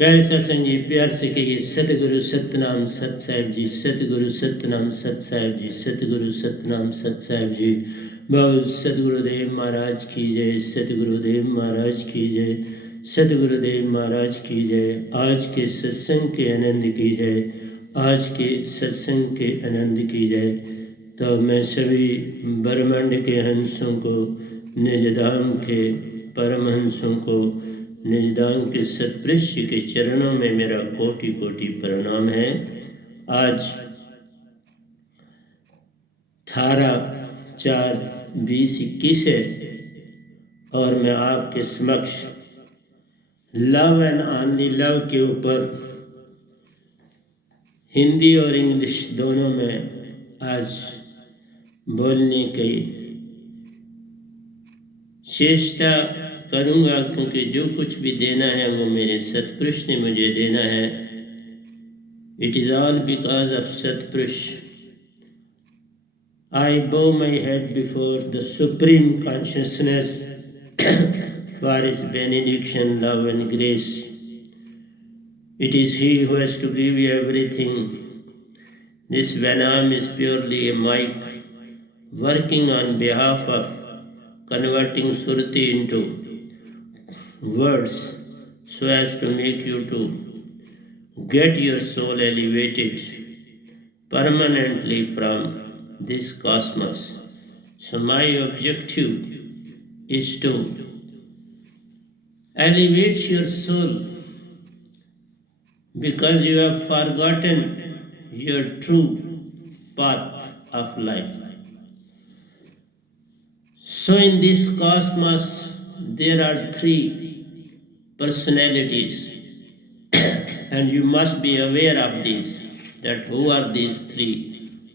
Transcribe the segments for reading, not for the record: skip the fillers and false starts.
प्यारे सत्संग जी, प्यार से कहिए सतगुरु सतनाम सत साहिब जी, सतगुरु सतनाम सत साहिब जी, सतगुरु सतनाम सत साहिब जी। बोल सतगुरुदेव महाराज की जय, सतगुरुदेव महाराज की जय, सतगुरुदेव महाराज की जय। आज के सत्संग के आनंद की जय, आज के सत्संग के आनंद की जय। तो मैं सभी ब्रह्मांड के हंसों को, निजधाम के परमहंसों को, निजधाम के सतपुरुष के चरणों में मेरा कोटि कोटि प्रणाम है। आज 18/4/2021 है और मैं आपके समक्ष लव एंड ऑनली लव के ऊपर हिंदी और इंग्लिश दोनों में आज बोलने की चेष्टा करूंगा, क्योंकि जो कुछ भी देना है वो मेरे सतपुरुष ने मुझे देना है। It is all because of Satpurush. I bow my head before the Supreme Consciousness for His benediction, love and grace. It is He who has to give you everything. This Vanam is purely a mic working on behalf of converting Surti into words so as to make you to get your soul elevated permanently from this cosmos. So my objective is to elevate your soul, because you have forgotten your true path of life. So in this cosmos there are three personalities and you must be aware of these, that who are these three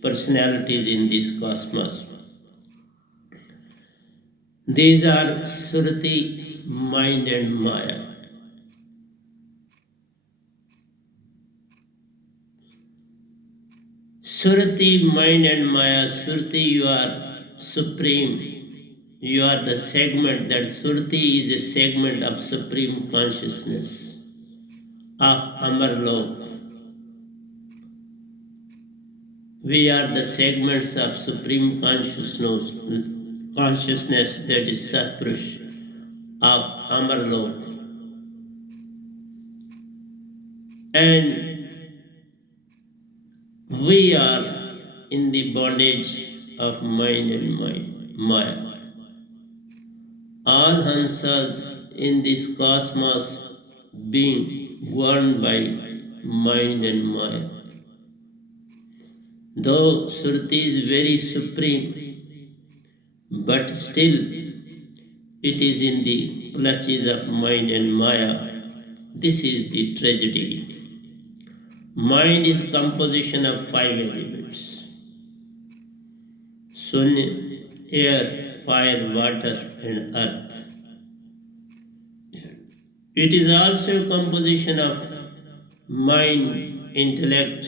personalities in this cosmos. These are Surti, mind and Maya. Surti, mind and Maya. Surti, you are supreme. You are the segment. That Surti is a segment of supreme consciousness, of Amarlok. We are the segments of supreme consciousness, that is Satpurush, of Amarlok. And we are in the bondage of mind and Maya. All Hansas in this cosmos being governed by mind and Maya. Though Surti is very supreme, but still it is in the clutches of mind and Maya. This is the tragedy. Mind is composition of 5 elements: sun, air, fire, water and earth. It is also a composition of mind, intellect,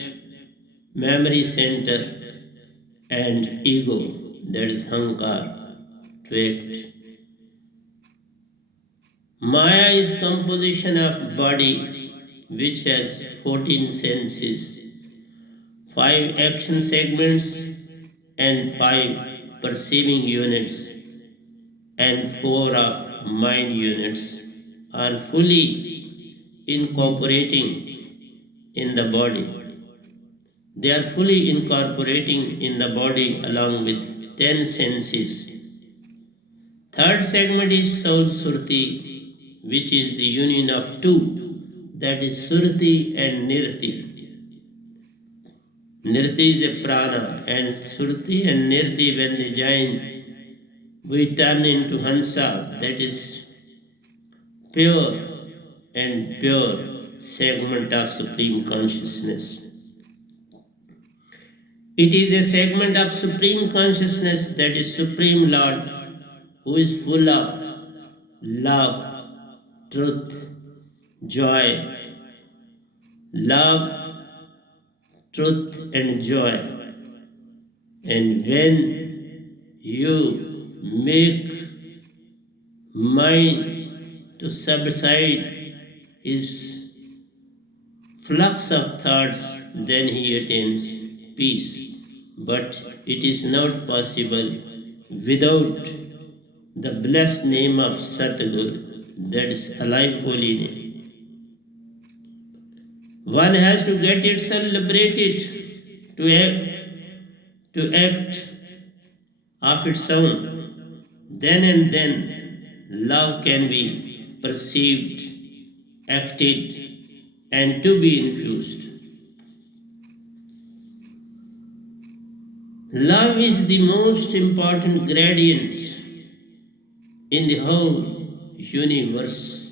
memory center and ego, that is Hankar, to act. Maya is composition of body, which has 14 senses, 5 action segments and 5 perceiving units, and 4 of mind units are fully incorporating in the body. They are fully incorporating in the body along with 10 senses. Third segment is Soul Surti, which is the union of two, that is Surti and Nirti. Nirti is a prana, and Surti and Nirti, when they join, we turn into Hansa, that is pure and pure segment of Supreme Consciousness. It is a segment of Supreme Consciousness, that is Supreme Lord, who is full of love, truth, joy. Love, truth and joy. And when you make mind to subside his flux of thoughts, then he attains peace. But it is not possible without the blessed name of Satguru, that is alive holy name. One has to get itself liberated to act of its own. Then and then love can be perceived, acted, and to be infused. Love is the most important gradient in the whole universe.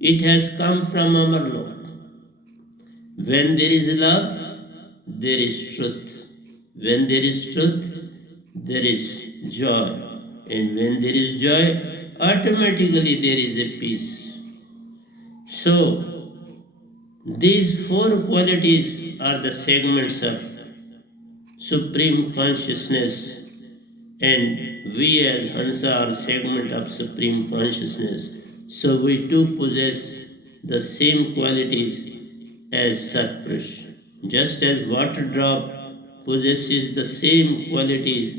It has come from our Lord. When there is love, there is truth. When there is truth, there is joy. And when there is joy, automatically there is a peace. So, these four qualities are the segments of Supreme Consciousness, and we as Hansa are segment of Supreme Consciousness. So we too possess the same qualities as Satpurush. Just as water drop possesses the same qualities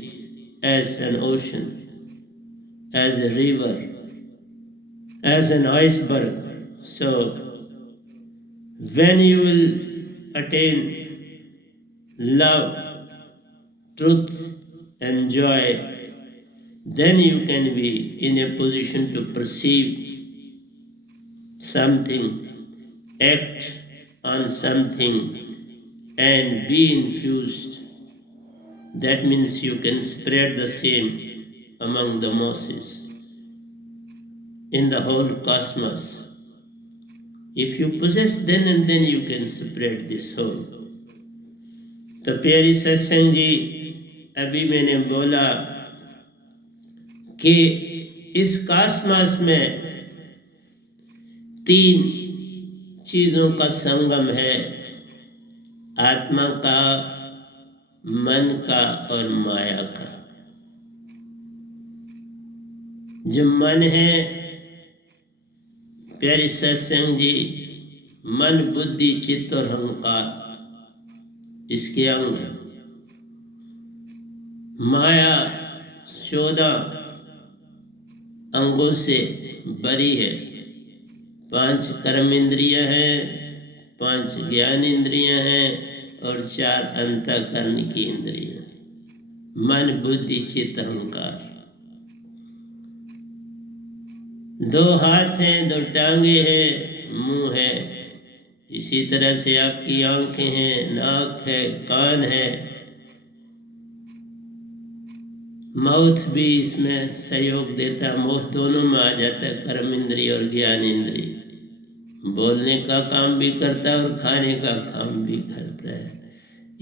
as an ocean, as a river, as an iceberg. So when you will attain love, truth and joy, then you can be in a position to perceive something, act on something, and be infused. That means you can spread the same among the masses in the whole cosmos. If you possess, then and then you can spread this whole. तो प्यारी सत्संग जी, अभी मैंने बोला कि इस Cosmos में तीन चीजों का संगम है, आत्मा का, मन का और माया का। जो मन है प्यारी सत्संग जी, मन, बुद्धि, चित्त और अहंकार इसके अंग है। माया 14 अंगों से बरी है। 5 कर्म इंद्रियां हैं, 5 ज्ञान इंद्रियां हैं और 4 अंतःकरण की इंद्रियां। मन, बुद्धि, चित्त, अहंकार। 2 हाथ हैं, 2 टांगे हैं, मुंह है। इसी तरह से आपकी आंखें हैं, नाक है, कान है, माउथ भी इसमें सहयोग देता है। माउथ दोनों में आ जाता है, कर्म इंद्रिय और ज्ञान इंद्रिय। बोलने का काम भी करता है और खाने का काम भी करता है।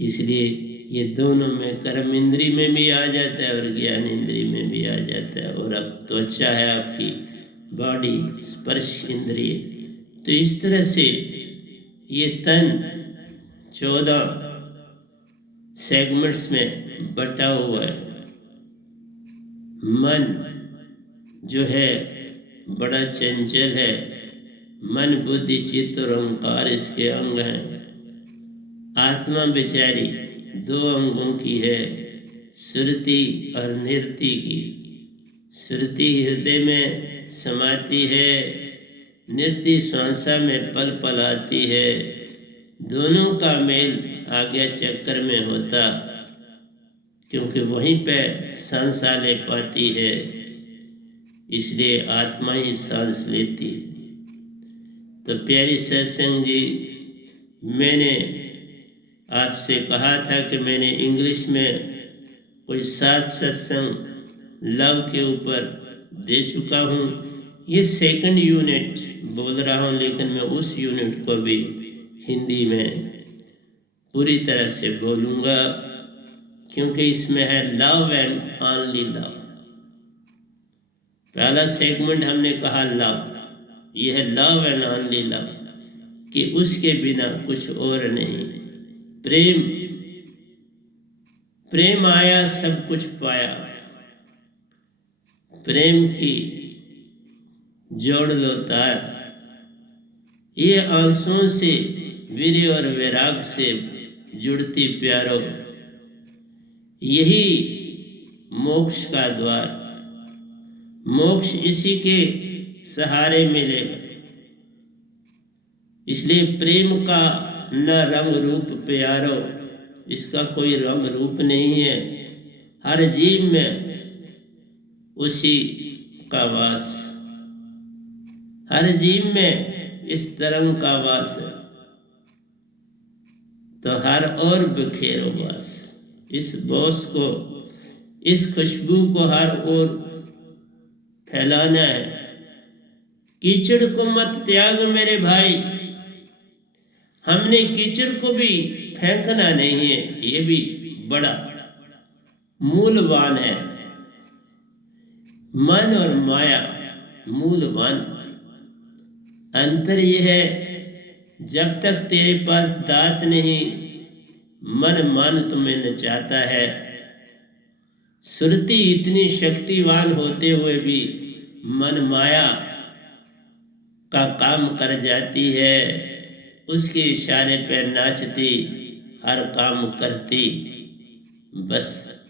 इसलिए ये दोनों में, कर्म इंद्रिय में भी आ जाता है और ज्ञान इंद्रिय में भी आ जाता है। और अब त्वचा है आपकी बॉडी, स्पर्श इंद्रिय। तो इस तरह से ये तन 14 सेगमेंट्स में बटा हुआ है। मन जो है बड़ा चंचल है। मन, बुद्धि, चित्त और अहंकार इसके अंग हैं। आत्मा बेचारी 2 अंगों की है, श्रुति और निरति की। श्रुति हृदय में समाती है, निरति श्वासा में पल पल आती है। दोनों का मेल आज्ञा चक्कर में होता, क्योंकि वहीं पे सांस ले पाती है, इसलिए आत्मा ही सांस लेती है। तो प्यारी सत्संग जी, मैंने आपसे कहा था कि मैंने इंग्लिश में कोई 7 सत्संग लव के ऊपर दे चुका हूँ। ये 2nd यूनिट बोल रहा हूँ, लेकिन मैं उस यूनिट को भी हिंदी में पूरी तरह से बोलूँगा, क्योंकि इसमें है लव एंड ओनली लव। पहला सेगमेंट हमने कहा लव, यह है लव एंड ओनली लव, कि उसके बिना कुछ और नहीं। प्रेम, प्रेम आया सब कुछ पाया। प्रेम की जोड़ लो तार, ये आंसुओं से वीर्य और वैराग से जुड़ती प्यारो, यही मोक्ष का द्वार। मोक्ष इसी के सहारे मिलेगा। इसलिए प्रेम का न रंग रूप प्यारो, इसका कोई रंग रूप नहीं है। हर जीव में उसी का वास, हर जीव में इस तरंग का वास है। तो हर और बिखेरो वास, इस बोस को, इस खुशबू को हर ओर फैलाना है। कीचड़ को मत त्याग मेरे भाई, हमने कीचड़ को भी फेंकना नहीं है, ये भी बड़ा मूल्यवान है। मन और माया मूल्यवान, अंतर यह है जब तक तेरे पास दांत नहीं, मन तुम्हें नचाता है। सुरती इतनी शक्तिवान होते हुए भी मन माया का काम कर जाती है, उसके इशारे पे नाचती, हर काम करती, बस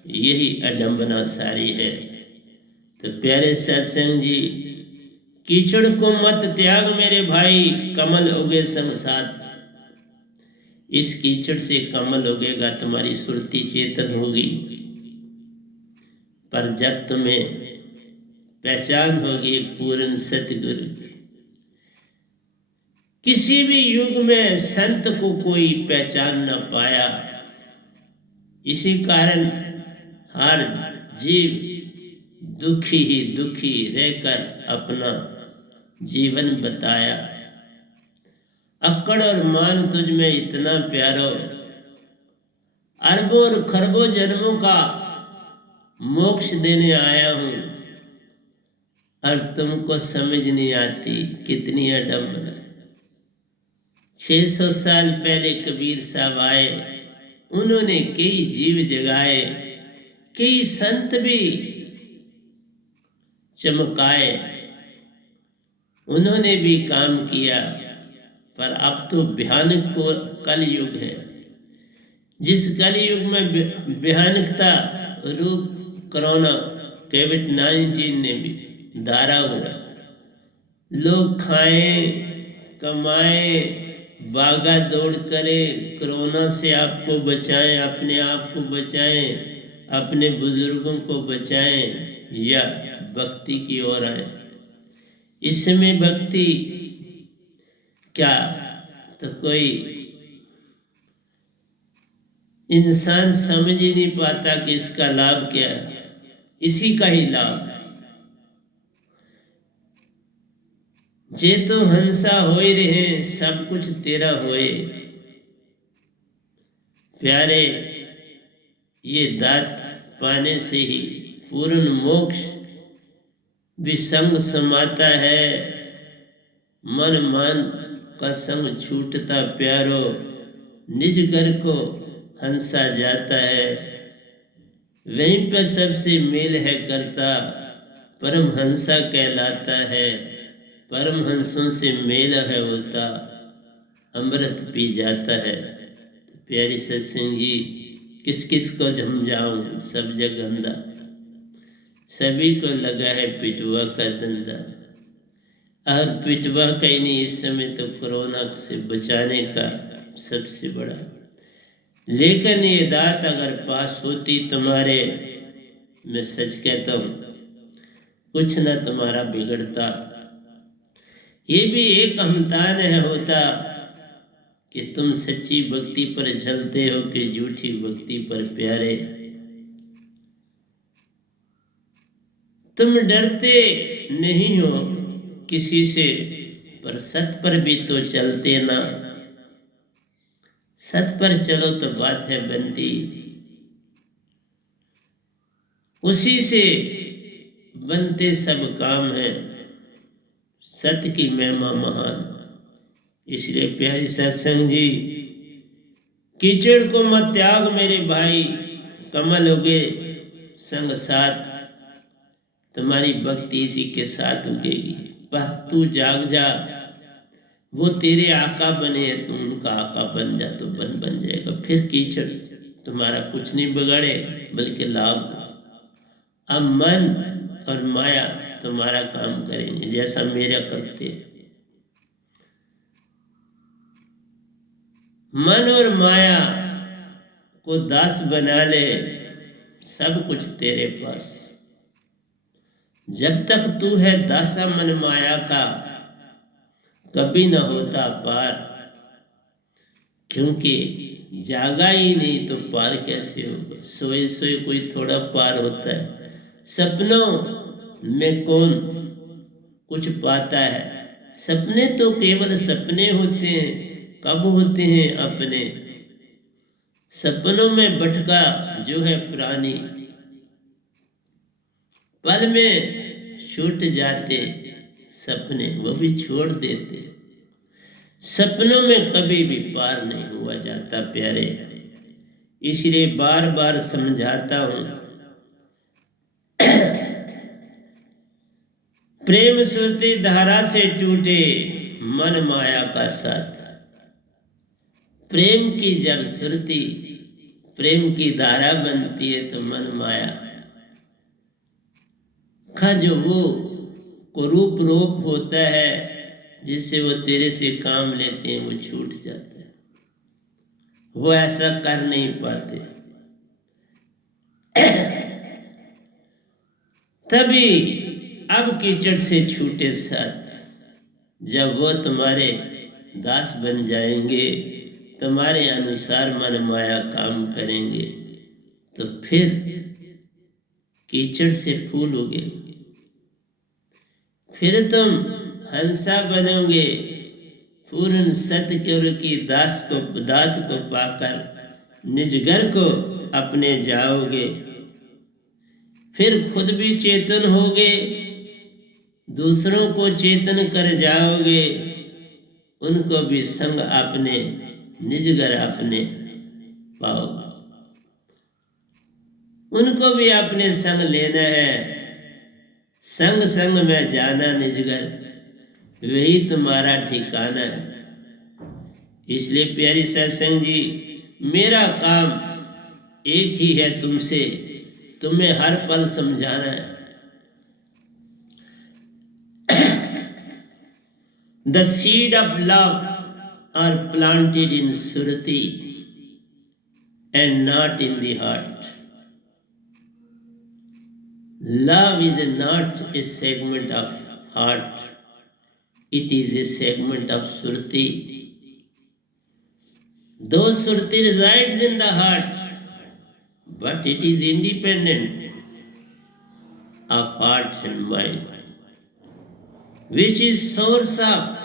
यही अडंबना सारी है। तो प्यारे सत्संग जी, कीचड़ को मत त्याग मेरे भाई, कमल उगे संग साथ। इस कीचड़ से कमल उगेगा, तुम्हारी सुरती चेतन होगी। पर जब तुम्हें पहचान होगी पूर्ण सतगुरु की, किसी भी युग में संत को कोई पहचान न पाया। इसी कारण हर जीव दुखी ही दुखी रहकर अपना जीवन बताया। अक्कड़ और मान तुझ में इतना प्यारो, अरबों और खरबों जन्मों का मोक्ष देने आया हूं, और तुमको समझ नहीं आती कितनी अडंबना। 600 साल पहले कबीर साहब आए, उन्होंने कई जीव जगाए, कई संत भी चमकाए, उन्होंने भी काम किया। पर अब तो भयानक कलयुग है। जिस कलयुग में भयानकता रूप कोरोना कोविड-19 ने भी धारा हुआ। लोग खाएं, कमाएं, भागा दौड़ करें, कोरोना से आपको बचाएं, अपने आप को बचाएं, अपने बुजुर्गों को बचाएं, या भक्ति की ओर आए। इस समय भक्ति क्या, तो कोई इंसान समझ ही नहीं पाता कि इसका लाभ क्या है। इसी का ही लाभ है। जे तो हंसा होए रहे, सब कुछ तेरा होए। प्यारे, ये दात पाने से ही पूर्ण मोक्ष भी संग समाता है। मन का संग छूटता प्यारो, निज घर को हंसा जाता है। वहीं पर सबसे मेल है करता, परम हंसा कहलाता है। परम हंसों से मेल है होता, अमृत पी जाता है। तो प्यारी सत्संग जी, किस किस को समझाऊं, सब जग अंधा, सभी को लगा है पिटुआ का धंधा। और पिटुआ का ही नहीं, इस समय तो कोरोना से बचाने का सबसे बड़ा। लेकिन ये दात अगर पास होती तुम्हारे, मैं सच कहता हूं, कुछ न तुम्हारा बिगड़ता। ये भी एक अमतान है होता कि तुम सच्ची भक्ति पर चलते हो कि झूठी भक्ति पर प्यारे। तुम डरते नहीं हो किसी से, पर सत पर भी तो चलते ना। सत पर चलो तो बात है बनती, उसी से बनते सब काम है। सत्य की महिमा महान। इसलिए प्यारी सत्संग जी, कीचड़ को मत त्याग मेरे भाई, कमल उगे संग साथ। तुम्हारी भक्ति इसी के साथ उगेगी। पर तू जाग जा, वो तेरे आका बने हैं, तुम उनका आका बन जा तो बन जाएगा। फिर कीचड़ तुम्हारा कुछ नहीं बिगाड़े बल्कि लाभ। अब मन और माया तुम्हारा काम करेंगे जैसा मेरा करते। मन और माया को दास बना ले, सब कुछ तेरे पास। जब तक तू है दासा मन माया का, कभी न होता पार, क्योंकि जागा ही नहीं तो पार कैसे होगा। सोए सोए कोई थोड़ा पार होता है। सपनों में कौन कुछ पाता है। सपने तो केवल सपने होते हैं, कब होते हैं अपने। सपनों में भटका जो है प्राणी, पल में छूट जाते सपने वो भी छोड़ देते। सपनों में कभी भी पार नहीं हुआ जाता प्यारे, इसलिए बार बार समझाता हूं। प्रेम सुरती धारा से टूटे मन माया का साथ। प्रेम की जब सुरती प्रेम की धारा बनती है तो मन माया का जो वो कुरूप रूप होता है जिससे वो तेरे से काम लेते हैं वो छूट जाता है। वो ऐसा कर नहीं पाते। तभी अब कीचड़ से छूटे साथ, जब वो तुम्हारे दास बन जाएंगे, तुम्हारे अनुसार मन माया काम करेंगे, तो फिर कीचड़ से फूल उगेंगे। फिर तुम हंसा बनोगे, पूर्ण सतगुरु की दास को दात को पाकर निज घर को अपने जाओगे। फिर खुद भी चेतन होगे, दूसरों को चेतन कर जाओगे। उनको भी संग अपने निज घर अपने पाओगे। उनको भी अपने संग लेना है, संग संग में जाना निज घर, वही तुम्हारा ठिकाना है। इसलिए प्यारी सत्संग जी, मेरा काम एक ही है तुमसे, तुम्हें हर पल समझाना है। The seed of love are planted in Surati and not in the heart. Love is not a segment of heart, it is a segment of Surati. Though Surati resides in the heart, but it is independent of heart and mind, which is source of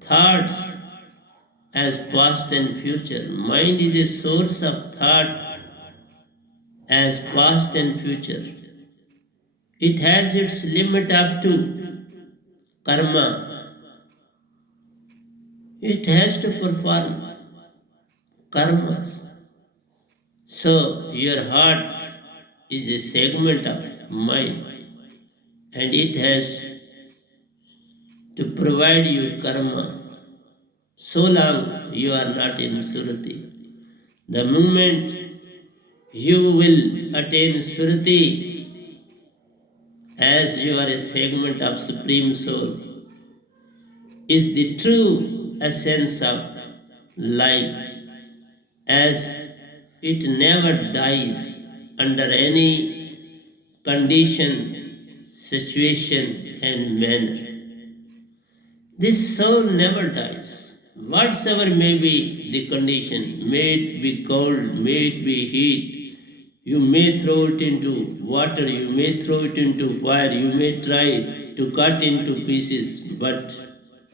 thoughts as past and future. Mind is a source of thought as past and future. It has its limit up to karma. It has to perform karmas. So your heart is a segment of mind and it has to provide you karma so long you are not in Surati. The moment you will attain Surati as you are a segment of Supreme Soul is the true essence of life, as it never dies under any condition, situation and manner. This soul never dies. Whatsoever may be the condition, may it be cold, may it be heat, you may throw it into water, you may throw it into fire, you may try to cut into pieces, but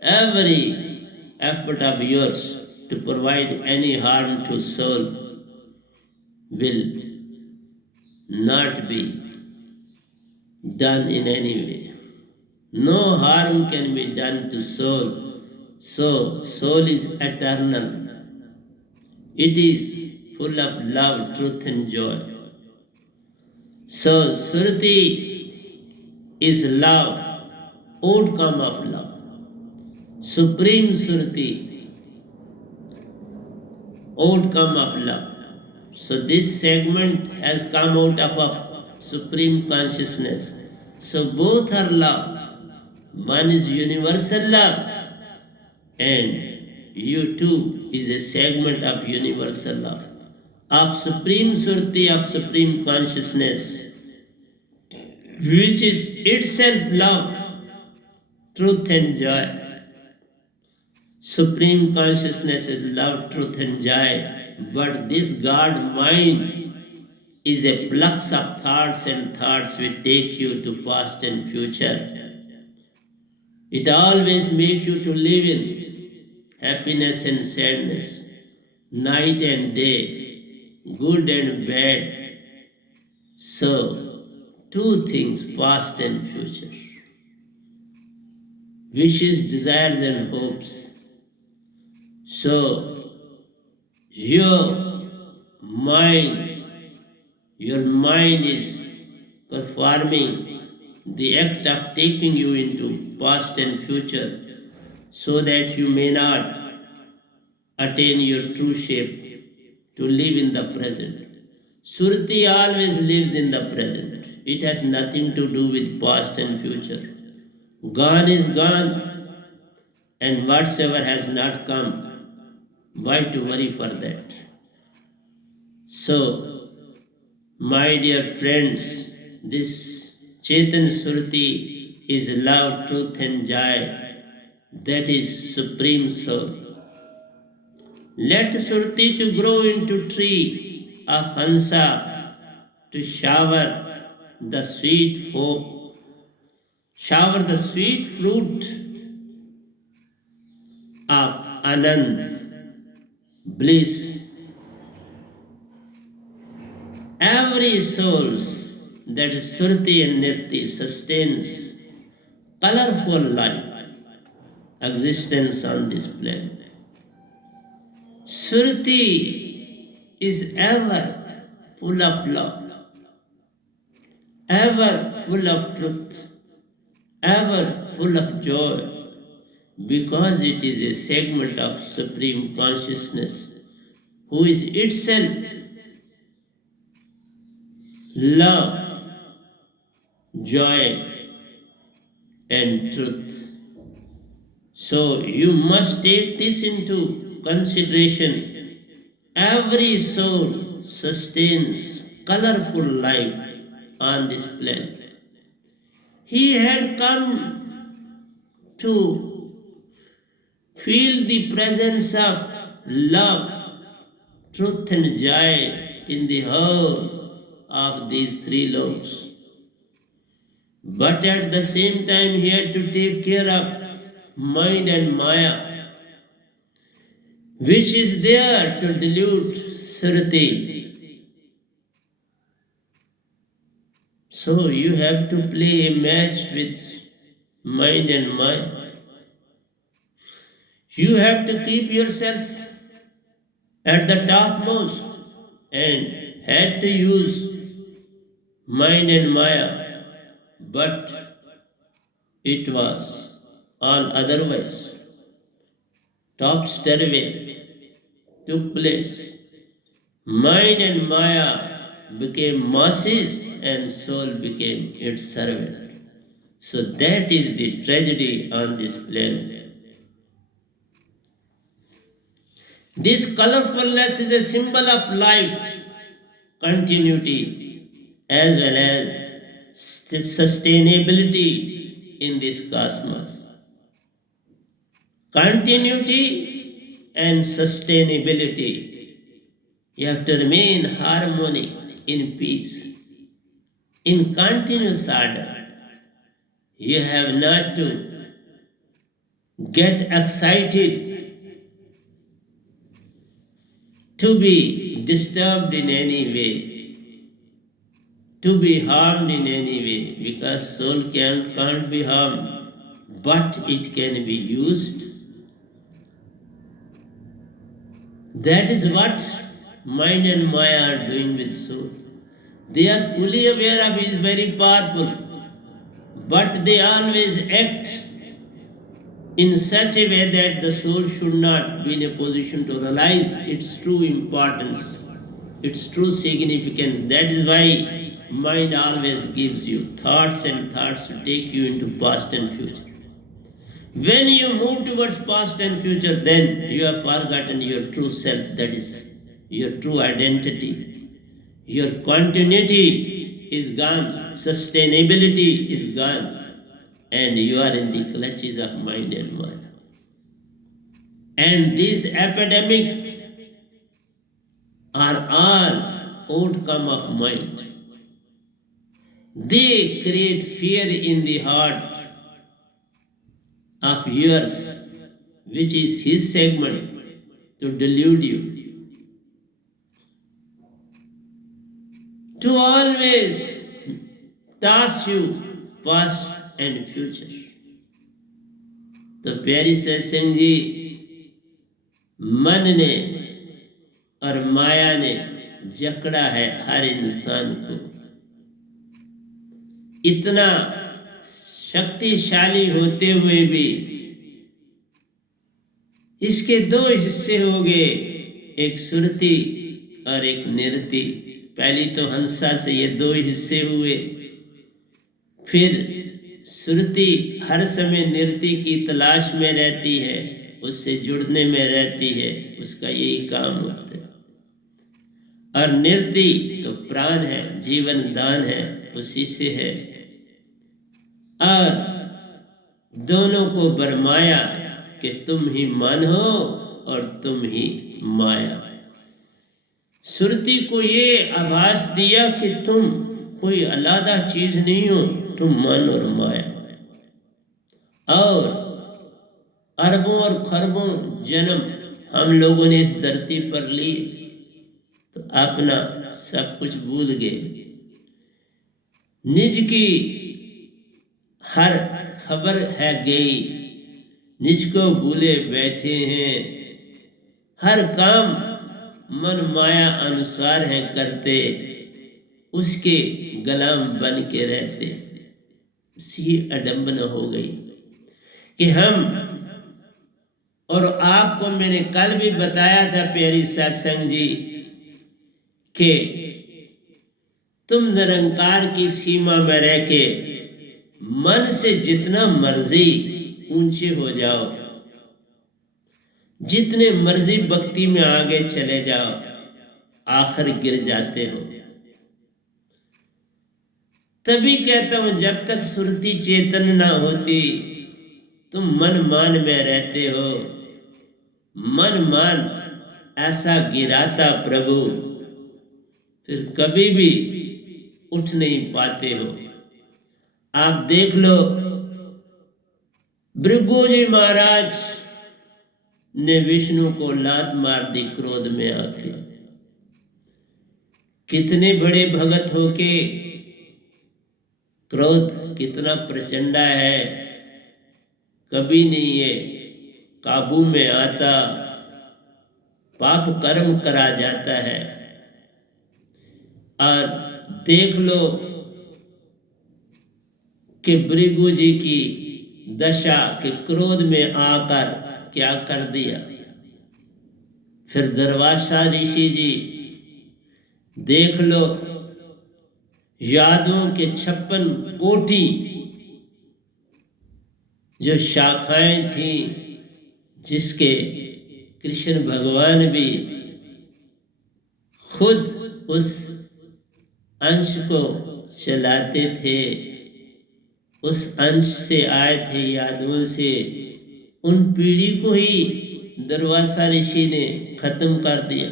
every effort of yours to provide any harm to soul will not be done in any way. No harm can be done to soul. So soul is eternal. It is full of love, truth and joy. So Surati is love, outcome of love. Supreme Surti, outcome of love. So this segment has come out of a supreme consciousness. So both are love. One is universal love, and you too is a segment of universal love, of supreme surti, of supreme consciousness, which is itself love, truth and joy. Supreme consciousness is love, truth and joy, but this God mind is a flux of thoughts, and thoughts which take you to past and future. It always makes you to live in happiness and sadness, night and day, good and bad. So, two things, past and future, wishes, desires, and hopes. So, your mind, your mind is performing the act of taking you into past and future so that you may not attain your true shape, to live in the present. Surti always lives in the present. It has nothing to do with past and future. Gone is gone, and whatsoever has not come, why to worry for that? So, my dear friends, this Chetan Surti is love, truth, and joy. That is Supreme Soul. Let Surti to grow into tree of Hansa, to shower the sweet hope, shower the sweet fruit of Anand, bliss. Every soul's, that is Surti and Nirti, sustains colorful life, existence on this planet. Surti is ever full of love, ever full of truth, ever full of joy, because it is a segment of Supreme Consciousness who is itself love, joy, and truth. So you must take this into consideration. Every soul sustains colorful life on this planet. He had come to feel the presence of love, truth, and joy in the whole of these three loves. But at the same time, he had to take care of mind and Maya, which is there to dilute Surti. So you have to play a match with mind and Maya. You have to keep yourself at the topmost and had to use mind and Maya, but it was all otherwise. Top stairway took place. Mind and Maya became masses and soul became its servant. So that is the tragedy on this planet. This colorfulness is a symbol of life, continuity, as well as sustainability in this cosmos. Continuity and sustainability. You have to remain in harmony, in peace, in continuous order. You have not to get excited to be disturbed in any way, to be harmed in any way, because soul can't be harmed, but it can be used. That is what mind and Maya are doing with soul. They are fully aware of he is very powerful, but they always act in such a way that the soul should not be in a position to realize its true importance, its true significance. That is why mind always gives you thoughts and thoughts to take you into past and future. When you move towards past and future, then you have forgotten your true self, that is your true identity. Your continuity is gone, sustainability is gone, and you are in the clutches of mind and Maya. And these epidemics are all outcome of mind. They create fear in the heart of yours, which is his segment to delude you, to always toss you past and future. तो प्यारी सत्संग जी, मन ने और माया ने जकड़ा है हर इंसान को। इतना शक्तिशाली होते हुए भी इसके दो हिस्से हो गए, एक सुरति और एक निरति। पहली तो हंसा से ये दो हिस्से हुए, फिर सुरति हर समय निरति की तलाश में रहती है, उससे जुड़ने में रहती है, उसका यही काम होता है। और निरति तो प्राण है, जीवन दान है, उसी से है। और दोनों को बरमाया कि तुम ही मन हो और तुम ही माया। सुरति को ये आभास दिया कि तुम कोई अलग चीज नहीं हो, तुम मन और माया। और अरबों और खरबों जन्म हम लोगों ने इस धरती पर लिए, तो अपना सब कुछ भूल गए। निज की हर खबर है गई, निज को भूले बैठे हैं। हर काम मन माया अनुसार है करते, उसके गुलाम बन के रहते। सी अडंबना हो गई कि हम, और आपको मैंने कल भी बताया था प्यारी सत्संग जी, कि तुम निरंकार की सीमा में रह के मन से जितना मर्जी ऊंचे हो जाओ, जितने मर्जी भक्ति में आगे चले जाओ, आखिर गिर जाते हो। तभी कहता हूं, जब तक सुरति चेतन ना होती, तुम मन मान में रहते हो। मन मान ऐसा गिराता प्रभु, फिर कभी भी उठ नहीं पाते हो। आप देख लो, भृगु जी महाराज ने विष्णु को लात मार दी क्रोध में आके। कितने बड़े भगत होके क्रोध कितना प्रचंडा है, कभी नहीं ये काबू में आता, पाप कर्म करा जाता है। और देख लो कि भृगु जी की दशा के क्रोध में आकर क्या कर दिया। फिर दुर्वासा ऋषि जी देख लो, यादों के 56 कोटि जो शाखाएं थी, जिसके कृष्ण भगवान भी खुद उस अंश को चलाते थे, उस अंश से आए थे यादवों से। उन पीढ़ी को ही दुर्वासा ऋषि ने खत्म कर दिया।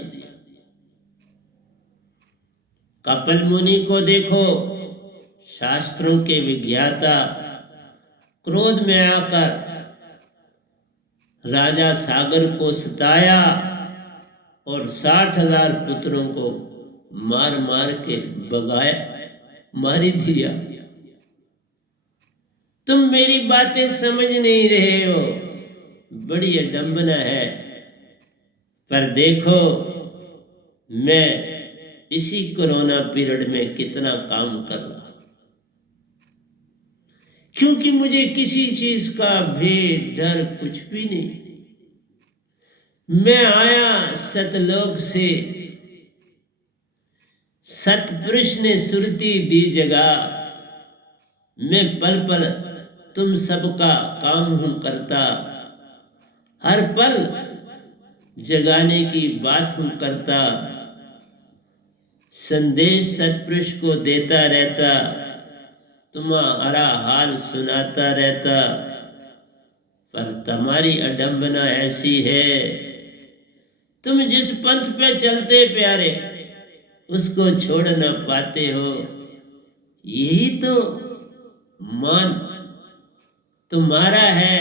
कपिल मुनि को देखो, शास्त्रों के विज्ञाता, क्रोध में आकर राजा सागर को सताया और 60,000 पुत्रों को मार मार के भगाया, मारी दिया। तुम मेरी बातें समझ नहीं रहे हो, बड़ी अडंबना है। पर देखो, मैं इसी कोरोना पीरियड में कितना काम कर रहा। क्योंकि मुझे किसी चीज का भेद डर कुछ भी नहीं। मैं आया सतलोक से, सतपुरुष ने सुरती दी जगह। मैं पल पल तुम सबका काम हूं करता, हर पल जगाने की बात हूं करता। संदेश सतपुरुष को देता रहता, तुम्हारा हाल सुनाता रहता। पर तुम्हारी अडंबना ऐसी है, तुम जिस पंथ पे चलते प्यारे उसको छोड़ न पाते हो। यही तो मान तुम्हारा है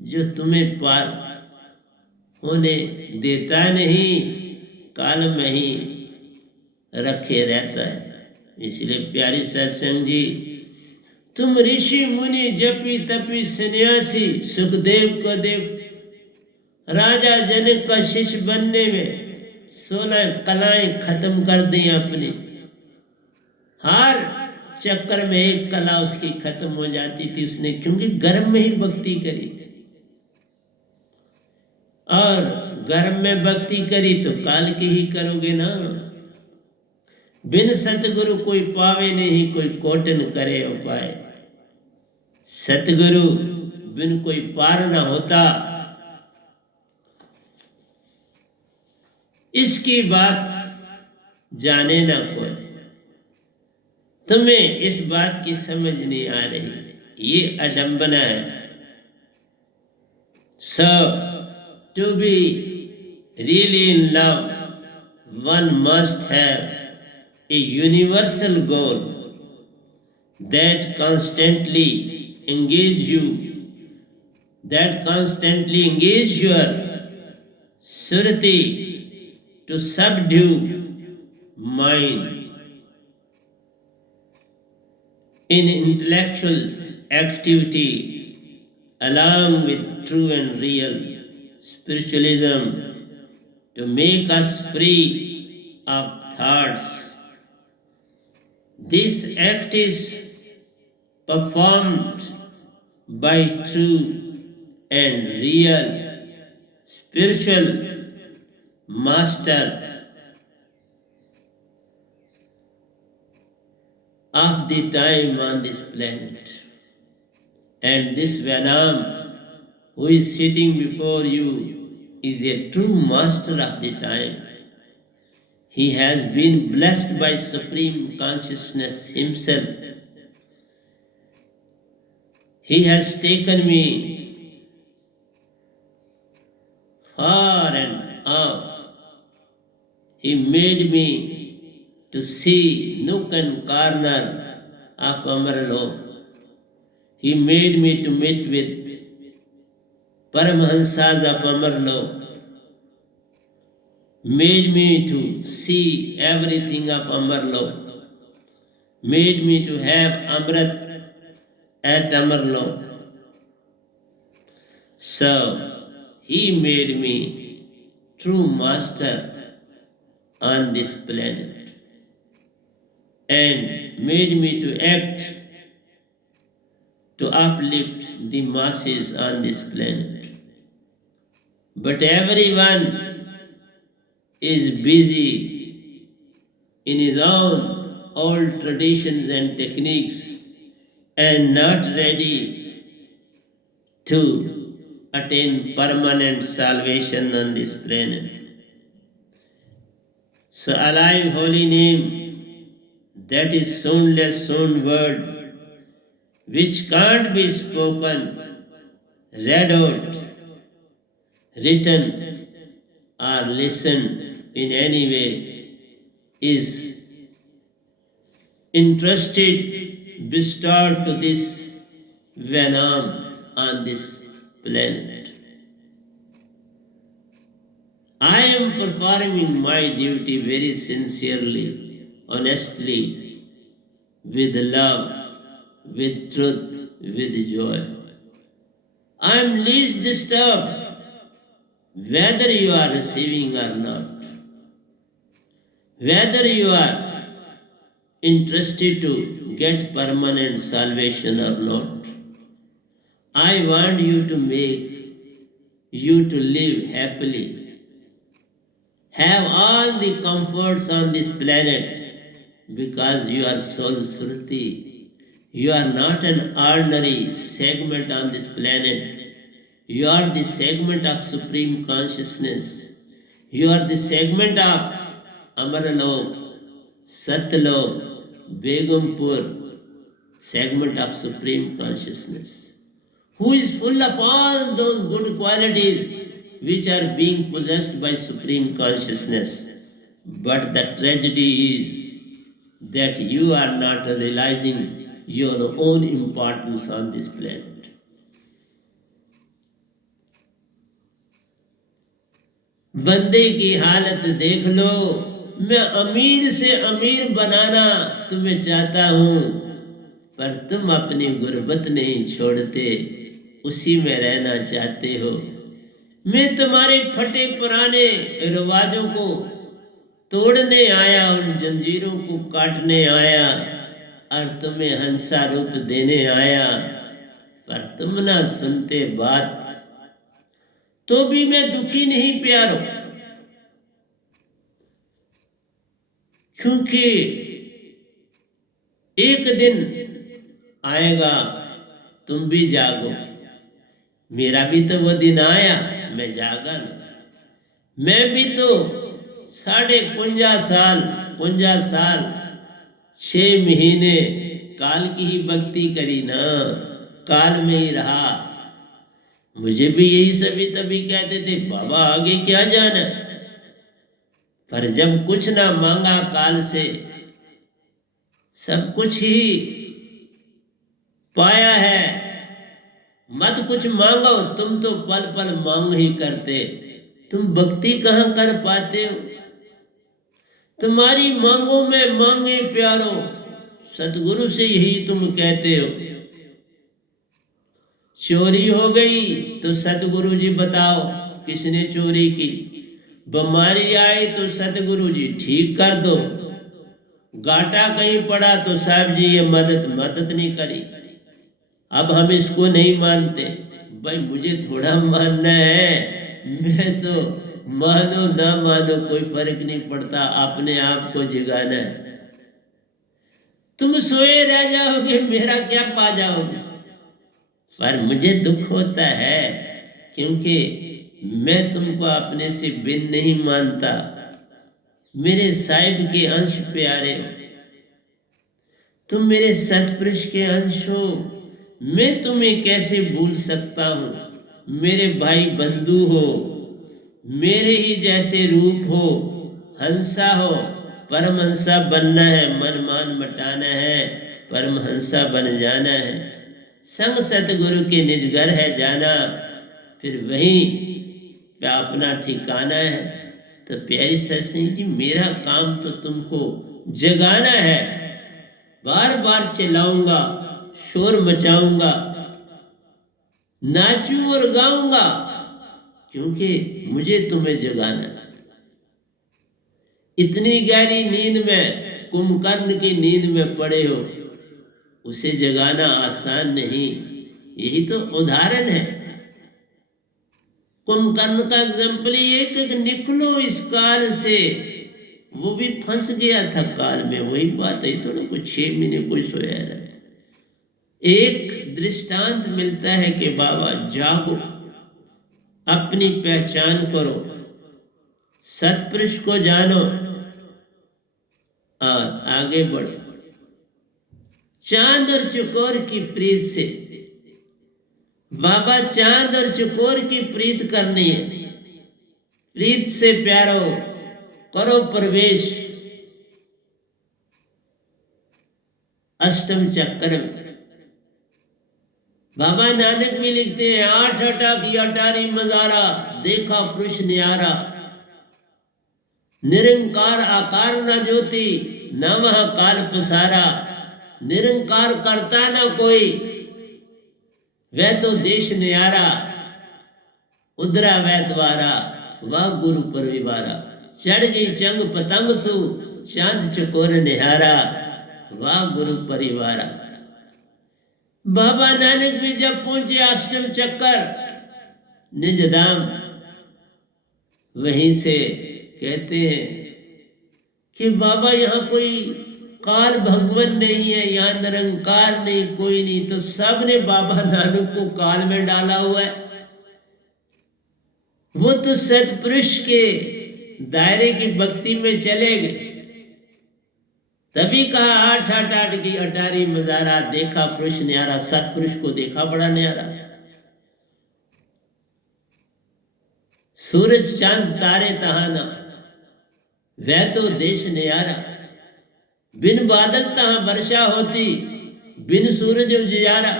जो तुम्हें पार होने देता नहीं, काल में ही रखे रहता है। इसलिए प्यारी सत्संग जी, तुम ऋषि मुनि जपी तपी सन्यासी सुखदेव को देख, राजा जनक का शिष्य बनने में 16 कलाएं खत्म कर दी अपनी। हर चक्कर में एक कला उसकी खत्म हो जाती थी उसने, क्योंकि गर्म में ही भक्ति करी और गर्म में भक्ति करी तो काल की ही करोगे ना। बिन सतगुरु कोई पावे नहीं, कोई कोटन करे उपाय। सतगुरु बिन कोई पार ना होता, इसकी बात जाने ना कोई। तुम्हें इस बात की समझ नहीं आ रही, ये अडंबना है। So, to be really in love, one must have a universal goal that constantly engage your surati to subdue mind in intellectual activity along with true and real spiritualism to make us free of thoughts. This act is performed by true and real spiritual master of the time on this planet. And this Vanam who is sitting before you is a true master of the time. He has been blessed by Supreme Consciousness himself. He has taken me far and off. He made me to see nook and corner of Amarlok. He made me to meet with Paramahansas of Amarlok, made me to see everything of Amarlok, made me to have Amrit at Amarlok. So, he made me true master on this planet and made me to act to uplift the masses on this planet. But everyone is busy in his own old traditions and techniques and not ready to attain permanent salvation on this planet. So alive holy name, that is soundless sound word, which can't be spoken, read out, written or listened in any way, is entrusted, bestowed to this Vanam on this planet. I am performing my duty very sincerely, honestly, with love, with truth, with joy. I am least disturbed whether you are receiving or not, whether you are interested to get permanent salvation or not. I want you to make you to live happily, have all the comforts on this planet, because you are soul Sruti. You are not an ordinary segment on this planet. You are the segment of Supreme Consciousness. You are the segment of Amaralok, Satlok, Begumpur, segment of Supreme Consciousness, who is full of all those good qualities which are being possessed by Supreme Consciousness. But the tragedy is that you are not realizing your own importance on this planet. बंदे की हालत देख लो, मैं अमीर से अमीर बनाना तुम्हें चाहता हूं, पर तुम अपनी गुर्बत नहीं छोड़ते, उसी में रहना चाहते हो। मैं तुम्हारे फटे पुराने रिवाजों को तोड़ने आया, उन जंजीरों को काटने आया और तुम्हें हंसा रूप देने आया, पर तुम ना सुनते बात। तो भी मैं दुखी नहीं प्यारो, क्योंकि एक दिन आएगा तुम भी जागो। मेरा भी तो वो दिन आया, मैं जागा ना। मैं भी तो 51 साल 6 महीने काल की ही भक्ति करी ना, काल में ही रहा। मुझे भी यही सभी तभी कहते थे, बाबा आगे क्या जाना, पर जब कुछ ना मांगा काल से, सब कुछ ही पाया है। मत कुछ मांगो, तुम तो पल पल मांग ही करते, तुम भक्ति कहां कर पाते हो। तुम्हारी मांगों में मांगे प्यारो, सतगुरु से यही तुम कहते हो। चोरी हो गई तो सतगुरु जी बताओ किसने चोरी की। बीमारी आई तो सतगुरु जी ठीक कर दो। घाटा कहीं पड़ा तो साहब जी ये मदद नहीं करी। अब हम इसको नहीं मानते। भाई मुझे थोड़ा मानना है, मैं तो मानो ना मानो कोई फर्क नहीं पड़ता, अपने आप को जगाना है। तुम सोए रह जाओगे, मेरा क्या पा जाओगे। पर मुझे दुख होता है, क्योंकि मैं तुमको अपने से भिन्न नहीं मानता। मेरे साहिब के अंश प्यारे हो, तुम मेरे सतपुरुष के अंश हो। मैं तुम्हें कैसे भूल सकता हूं। मेरे भाई बंधु हो, मेरे ही जैसे रूप हो, हंसा हो। परमहंसा बनना है, मन मान मटाना है, परमहंसा बन जाना है। संग सतगुरु के निज घर है जाना, फिर वहीं पे अपना ठिकाना है। तो प्यारी सत्संग जी, मेरा काम तो तुमको जगाना है। बार बार चिल्लाऊंगा, शोर मचाऊंगा, नाचूं और गाऊंगा, क्योंकि मुझे तुम्हें जगाना है। इतनी गहरी नींद में, कुंभकर्ण की नींद में पड़े हो, उसे जगाना आसान नहीं। यही तो उदाहरण है। कुंभकर्ण का एग्जाम्पल ये कि निकलो इस काल से। वो भी फंस गया था काल में। वही बात है, थोड़ा कुछ 6 महीने कोई सोया रहा। एक दृष्टांत मिलता है कि बाबा जागो, अपनी पहचान करो, सतपुरुष को जानो और आगे बढ़ो। चांद और चकोर की प्रीत से, बाबा चांद और चकोर की प्रीत करनी है। प्रीत से प्यारो करो प्रवेश अष्टम चक्र में। बाबा नानक भी लिखते हैं, 8 अटा की अटारी मजारा, देखा पुरुष न्यारा। निरंकार आकार न ज्योति, न वह काल पसारा। निरंकार करता ना कोई, वह तो देश न्यारा। उधरा वह द्वारा, वह गुरु परिवारा। चढ़ गई चंग पतंग सु, चांद चकोर निहारा। वाह गुरु परिवारा। बाबा नानक भी जब पहुंचे आश्रम चक्कर निजधाम, वहीं से कहते हैं कि बाबा यहाँ कोई काल भगवान नहीं है, यहाँ निरंकार नहीं, कोई नहीं। तो सबने बाबा नानक को काल में डाला हुआ है। वो तो सतपुरुष के दायरे की भक्ति में चले गए। तभी कहा 8-8 की अटारी मजारा, देखा पुरुष न्यारा, सतपुरुष को देखा बड़ा न्यारा। सूरज चांद तारे तहाना, वह तो देश न्यारा। बिन बादल तहां वर्षा होती, बिन सूरज उजियारा।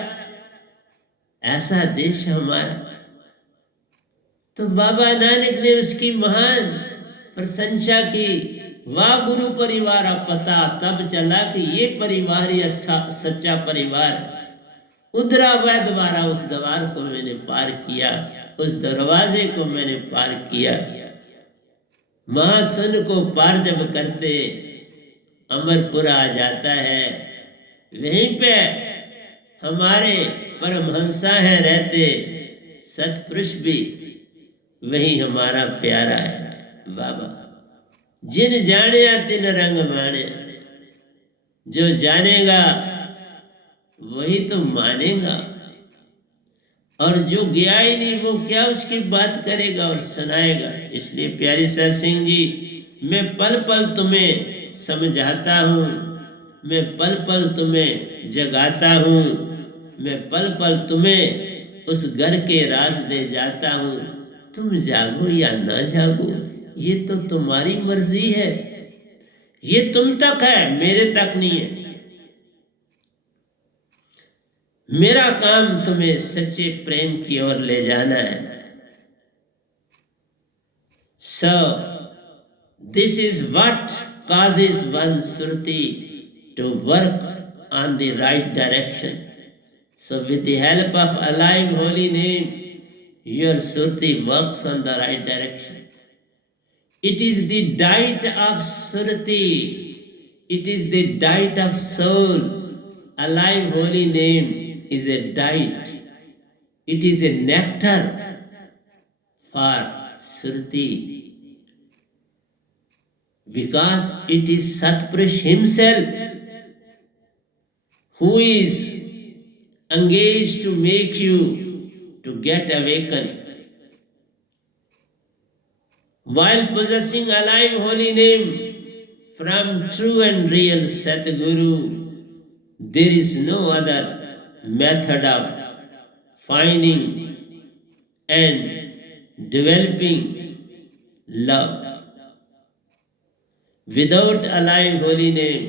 ऐसा देश हमारा। तो बाबा नानक ने उसकी महान प्रशंसा की। वाह गुरु परिवार, पता तब चला कि ये परिवार ही अच्छा सच्चा परिवार है। उधरा वह द्वारा, उस द्वार को मैंने पार किया, उस दरवाजे को मैंने पार किया। महासुन को पार जब करते अमरपुर आ जाता है। वहीं पे हमारे परमहंसा हैं रहते, सतपुरुष भी वही हमारा प्यारा है। बाबा जिन जाने तिन रंग माने, जो जानेगा वही तो मानेगा, और जो गया ही नहीं वो क्या उसकी बात करेगा और सुनाएगा। इसलिए प्यारी साहब सिंह जी, मैं पल पल तुम्हें समझाता हूँ, मैं पल पल तुम्हें जगाता हूँ, मैं पल पल तुम्हें उस घर के राज दे जाता हूँ। तुम जागो या ना जागो, ये तो तुम्हारी मर्जी है। ये तुम तक है, मेरे तक नहीं है। मेरा काम तुम्हें सच्चे प्रेम की ओर ले जाना है। So this is what causes one Surti to work on the right direction. So with the help of alive holy name, your Surti works on the right direction. It is the diet of Surti. It is the diet of soul. Alive holy name is a diet. It is a nectar for Surti. Because it is Satpurush himself who is engaged to make you to get awakened. While possessing alive holy name from true and real Satguru, there is no other method of finding and developing love. Without alive holy name,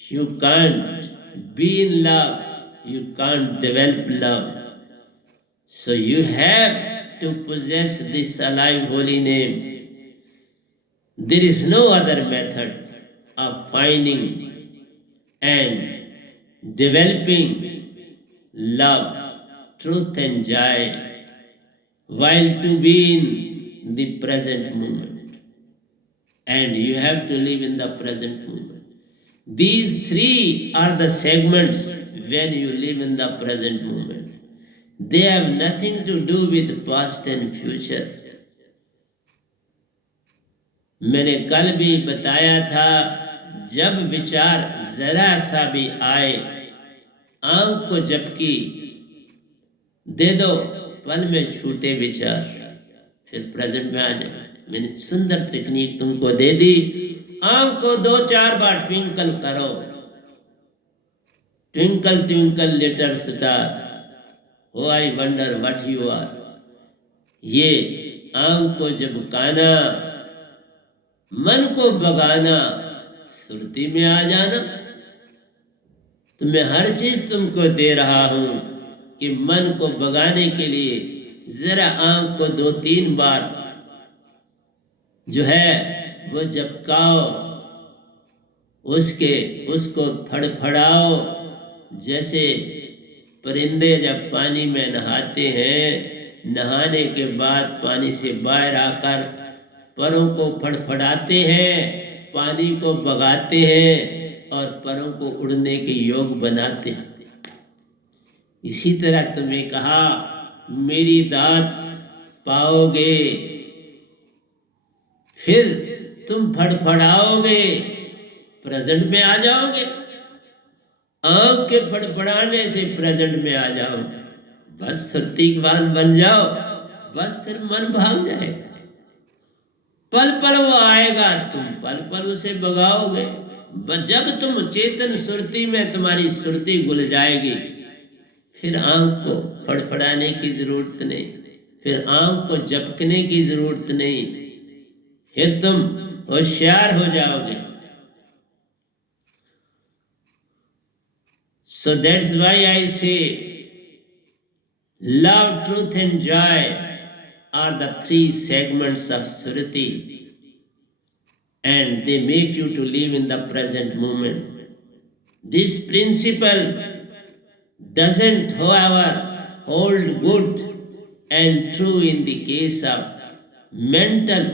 you can't be in love, you can't develop love. So you have to possess this alive holy name. There is no other method of finding and developing love, truth and joy, while to be in the present moment. And you have to live in the present moment. These three are the segments when you live in the present moment. They have nothing to do with past and future. मैंने कल भी बताया था, जब विचार जरा सा भी आए, आंख को झपकी दे दो, पल में छूटे विचार, फिर प्रेजेंट में आ जाए। मैंने सुंदर टेक्निक तुमको दे दी। आंख को 2-4 बार ट्विंकल करो। Twinkle twinkle little star, oh I wonder what you are. ये आंख को झपकाना, मन को भगाना, सुरती में आ जाना। तो मैं हर चीज तुमको दे रहा हूं कि मन को भगाने के लिए जरा आंख को 2-3 बार जो है वो झपकाओ, उसको फड़फड़ाओ। जैसे परिंदे जब पानी में नहाते हैं, नहाने के बाद पानी से बाहर आकर परों को फड़फड़ाते हैं, पानी को भगाते हैं, और परों को उड़ने के योग बनाते हैं। इसी तरह तुम्हें कहा मेरी दात पाओगे, फिर तुम फड़फड़ाओगे, प्रेजेंट में आ जाओगे। आंख के फड़फड़ाने से प्रेजेंट में आ जाओ, बस सुरतीवान बन जाओ, बस फिर मन भाग जाएगा। पल पल वो आएगा, तुम पल पल उसे भगाओगे। जब तुम चेतन सुरती में तुम्हारी सुरती घुल जाएगी, फिर आंख को फड़फड़ाने की जरूरत नहीं, फिर आंख को झपकने की जरूरत नहीं, फिर तुम होशियार हो जाओगे। So that's why I say love, truth and joy are the three segments of Surati, and they make you to live in the present moment. This principle doesn't, however, hold good and true in the case of mental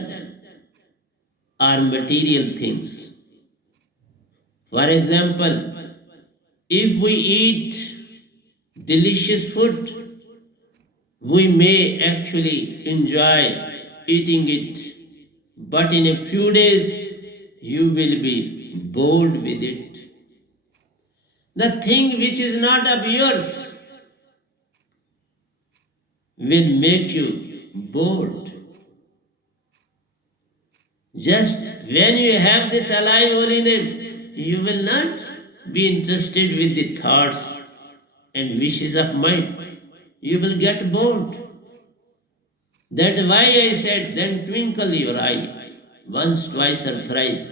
or material things. For example, if we eat delicious food, we may actually enjoy eating it, but in a few days you will be bored with it. The thing which is not of yours will make you bored. Just when you have this alive holy name, you will not be interested with the thoughts and wishes of mind. You will get bored. That's why I said, then twinkle your eye once, twice, or thrice,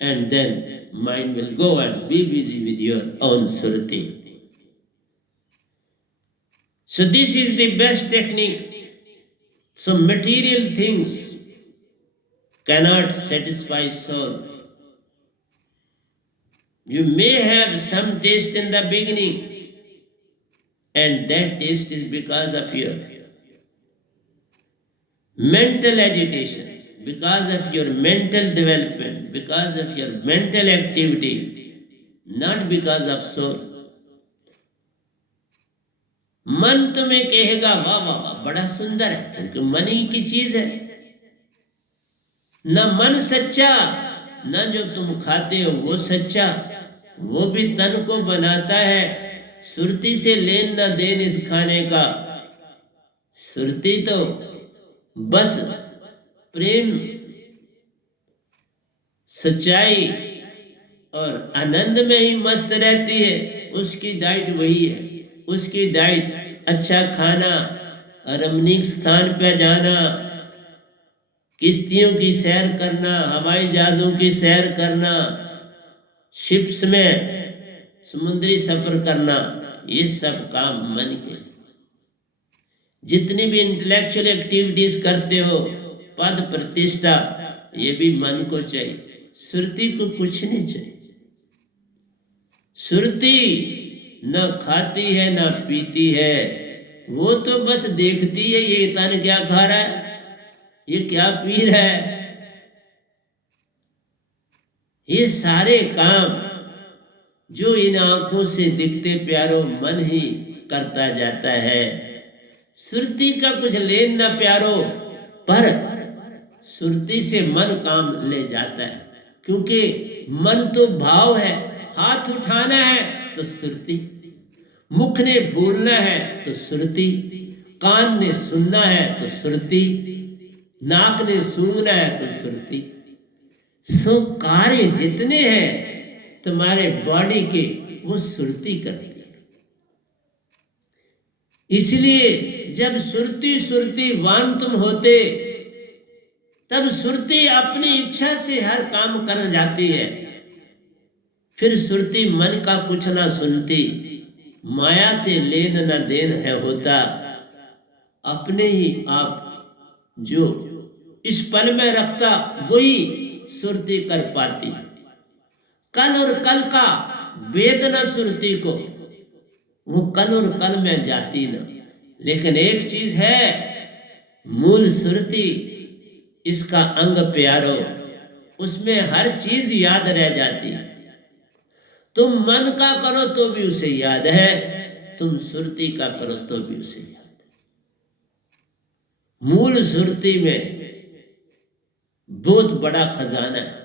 and then mind will go and be busy with your own surati. So this is the best technique. So material things cannot satisfy soul. You may have some taste in the beginning, and that taste is because of your mental agitation, because of your mental development, because of your mental activity, not because of soul. मन तुम्हें कहेगा वाह वाह वाह बड़ा सुंदर है, क्योंकि मन ही की चीज है। न मन सच्चा, न जो तुम खाते हो वो सच्चा, वो भी तन को बनाता है। सुरती से लेन न देन इस खाने का। सुरती तो बस प्रेम, सच्चाई और आनंद में ही मस्त रहती है। उसकी डाइट वही है। उसकी डाइट अच्छा खाना, रमणीक स्थान पर जाना, किश्तियों की सैर करना, हवाई जहाजों की सैर करना, शिप्स में समुद्री सफर करना, ये सब काम मन के। जितनी भी इंटेलेक्चुअल एक्टिविटीज करते हो, पद प्रतिष्ठा, ये भी मन को चाहिए। सुरती को कुछ नहीं चाहिए। सुरती न खाती है न पीती है, वो तो बस देखती है ये तन क्या खा रहा है, ये क्या पी रहा है। ये सारे काम जो इन आंखों से दिखते प्यारो मन ही करता जाता है। सुरती का कुछ लेन ना प्यारो, पर सुरती से मन काम ले जाता है, क्योंकि मन तो भाव है। हाथ उठाना है तो सुरती, मुख ने बोलना है तो सुरती, कान ने सुनना है तो सुरती, नाक ने सूंघना है तो सुरती। सो कार्य जितने हैं तुम्हारे बॉडी के, वो सुरती करती है। इसलिए जब सुरती सुरती वान तुम होते, तब सुरती अपनी इच्छा से हर काम कर जाती है। फिर सुरती मन का कुछ ना सुनती, माया से लेन न देन है होता। अपने ही आप जो इस पल में रखता, वही सुरती कर पाती। कल और कल का वेद न सुरती को, वो कल और कल में जाती न। लेकिन एक चीज है, मूल सुरती, इसका अंग प्यारो, उसमें हर चीज याद रह जाती। तुम मन का करो तो भी उसे याद है, तुम सुरती का करो तो भी उसे याद है। मूल सुरती में बहुत बड़ा खजाना है।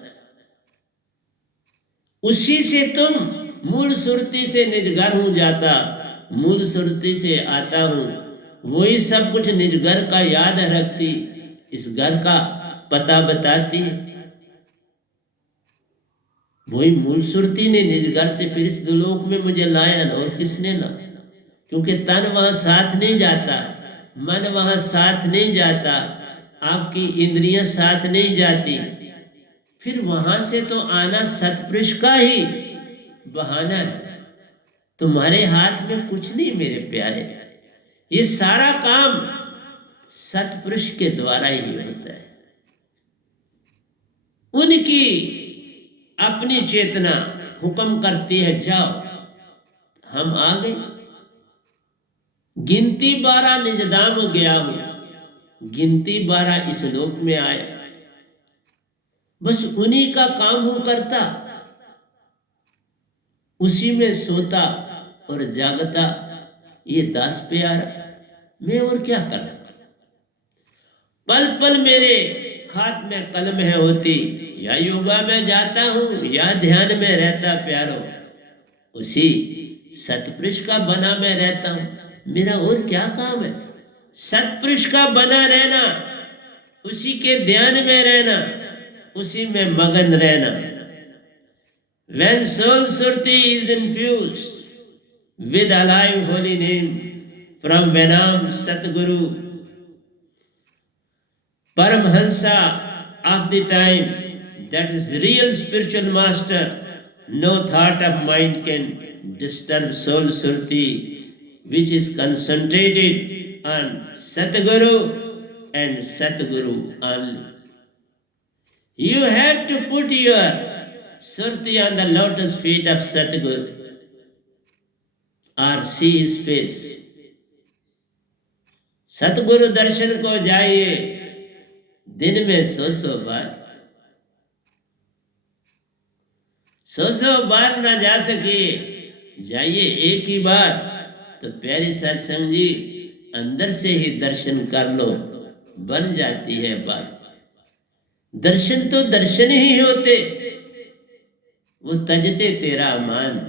उसी से तुम, मूल सुरती से निज घर हूं जाता, मूल सुरती से आता हूं, वही सब कुछ निज घर का याद रखती, इस घर का पता बताती है। वही मूल सुरती ने निज घर से फिर इस दुलोक में मुझे लाया ना, और किसने ला? क्योंकि तन वहां साथ नहीं जाता, मन वहां साथ नहीं जाता, आपकी इंद्रियां साथ नहीं जाती, फिर वहां से तो आना सतपुरुष का ही बहाना है। तुम्हारे हाथ में कुछ नहीं मेरे प्यारे, ये सारा काम सतपुरुष के द्वारा ही होता है। उनकी अपनी चेतना हुक्म करती है जाओ, हम आ गए। गिनती 12 निज धाम गया हूं, गिनती 12 इस लोक में आए, बस उन्हीं का काम हूं करता, उसी में सोता और जागता, ये दास प्यारा, मैं और क्या करता। पल पल मेरे हाथ में कलम है होती, या योगा में जाता हूं या ध्यान में रहता प्यारो, उसी सतपुरुष का बना मैं रहता हूं, मेरा और क्या काम है। सतपुरुष का बना रहना, उसी के ध्यान में रहना, उसी में मगन रहना। When soul surti is infused with alive holy name from Venam Satguru, Paramhansa of the time, that is real spiritual master, no thought of mind can disturb soul surti, which is concentrated on Satguru and Satguru only. You have to put your surti on the lotus feet of Satguru or see his face. सतगुरु दर्शन को जाइए दिन में 100 बार, 100 बार ना जा सके जाइए एक ही बार, तो प्यारी सत्संग जी अंदर से ही दर्शन कर लो, बन जाती है बात। दर्शन तो दर्शन ही होते, वो तजते तेरा मान।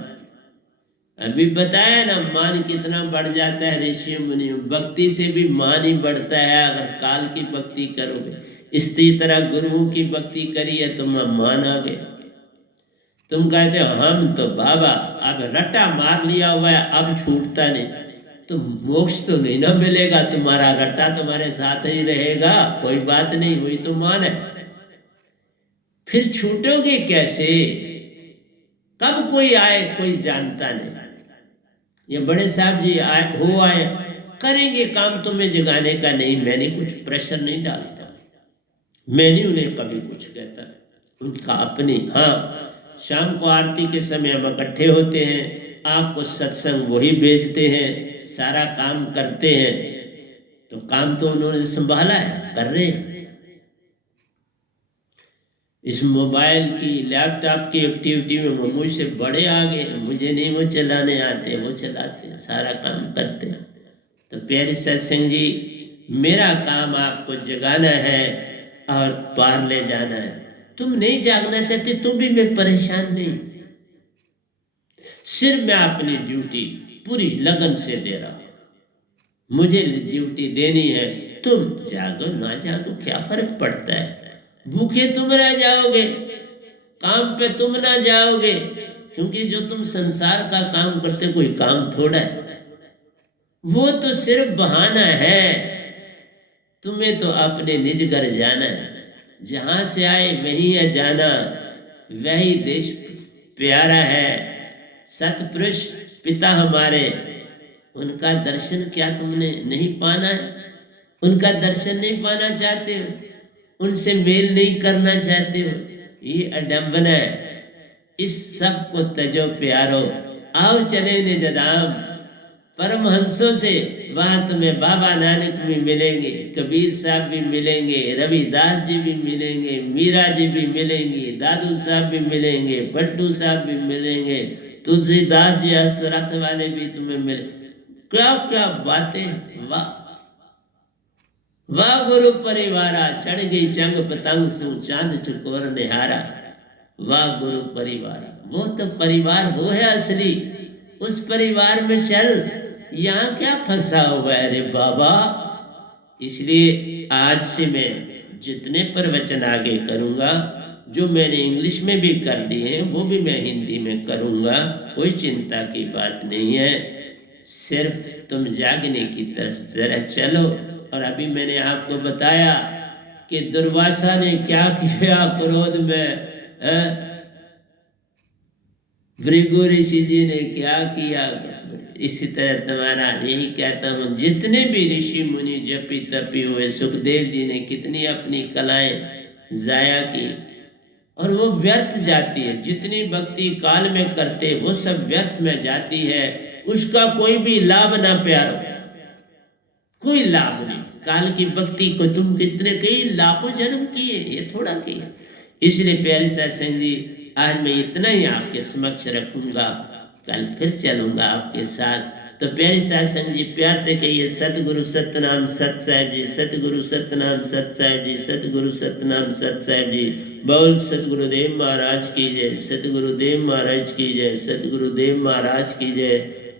अभी बताया ना मान कितना बढ़ जाता है ऋषि मुनि, भक्ति से भी मान ही बढ़ता है। अगर काल की भक्ति करोगे, इसी तरह गुरुओं की भक्ति करी है तो मान आ गया। तुम कहते हो हम तो बाबा अब रट्टा मार लिया हुआ है, अब छूटता नहीं, तो मोक्ष तो नहीं ना मिलेगा, तुम्हारा रट्टा तुम्हारे साथ ही रहेगा, कोई बात नहीं, वही तो मान है। फिर छूटोगे कैसे, कब कोई आए कोई जानता नहीं। ये बड़े साहब जी आए करेंगे काम, तुम्हें जगाने का नहीं, मैंने कुछ प्रेशर नहीं डालता, मैं नहीं उन्हें कभी कुछ कहता, उनका अपनी। हाँ, शाम को आरती के समय हम इकट्ठे होते हैं, आपको सत्संग वही भेजते हैं, सारा काम करते हैं, तो काम तो उन्होंने संभाला है, कर रहे हैं। इस मोबाइल की लैपटॉप की एक्टिविटी में वो मुझसे बड़े आगे, मुझे नहीं वो चलाने आते, वो चलाते हैं, सारा काम करते हैं। तो प्यारे सत्संग जी, मेरा काम आपको जगाना है और पार ले जाना है। तुम नहीं जागना चाहते तो भी मैं परेशान नहीं, सिर्फ मैं अपनी ड्यूटी पूरी लगन से दे रहा हूं। मुझे ड्यूटी देनी है, तुम जागो ना जागो क्या फर्क पड़ता है। भूखे तुम रह जाओगे, काम पे तुम ना जाओगे, क्योंकि जो तुम संसार का काम करते कोई काम थोड़ा है, वो तो सिर्फ बहाना है। तुम्हें तो अपने निज घर जाना है, जहां से आए वही है जाना, वही देश प्यारा है। सतपुरुष पिता हमारे, उनका दर्शन क्या तुमने नहीं पाना है? उनका दर्शन नहीं पाना चाहते हो, उनसे मेल नहीं करना चाहते हो, ये अडंबना है। इस सब को तजो प्यारो, आओ चले निज धाम। परमहंसों से वहां तुम्हें बाबा नानक भी मिलेंगे, कबीर साहब भी मिलेंगे, रविदास जी भी मिलेंगे, मीरा जी भी मिलेंगी, दादू साहब भी मिलेंगे, बट्टू साहब भी मिलेंगे, तुलसीदास जी हसरत वाले भी तुम्हें मिले। क्या क्या बातें, वाह वाह गुरु परिवारा, चढ़ गई चंग पतंग सु चांद चकोर निहारा। वाह गुरु परिवारा, वो तो परिवार वो है असली, उस परिवार में चल, यहाँ क्या फंसा हुआ है रे बाबा। इसलिए आज से मैं जितने प्रवचन आगे करूंगा, जो मैंने इंग्लिश में भी कर दिए हैं वो भी मैं हिंदी में करूंगा, कोई चिंता की बात नहीं है। सिर्फ तुम जागने की तरफ जरा चलो। और अभी मैंने आपको बताया कि दुर्वासा ने क्या किया क्रोध में, भृगु ऋषि जी ने क्या किया। इसी तरह तुम्हारा यही कहता हूं, जितने भी ऋषि मुनि जपी तपी हुए, सुखदेव जी ने कितनी अपनी कलाएं जाया की, और वो व्यर्थ जाती है। जितनी भक्ति काल में करते वो सब व्यर्थ में जाती है, उसका कोई भी लाभ ना प्यारो, कोई लाभ नहीं। काल की भक्ति को तुम कितने कई लाखों जन्म किए, ये थोड़ा किए। इसलिए प्यारे सत्संग जी, आज मैं इतना ही आपके समक्ष रखूंगा, कल फिर चलूंगा आपके साथ। तो प्यारे सत्संग जी, प्यार से कहिए सतगुरु सतनाम सत साहिब जी, सतगुरु सतनाम सत साहिब जी, सतगुरु सतनाम सत साहिब जी। बोल सतगुरुदेव महाराज की जय, सतगुरुदेव महाराज की जय, सतगुरुदेव महाराज की जय।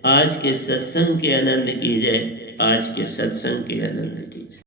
आज के सत्संग के आनंद की जय, आज के सत्संग के आनंद की जय।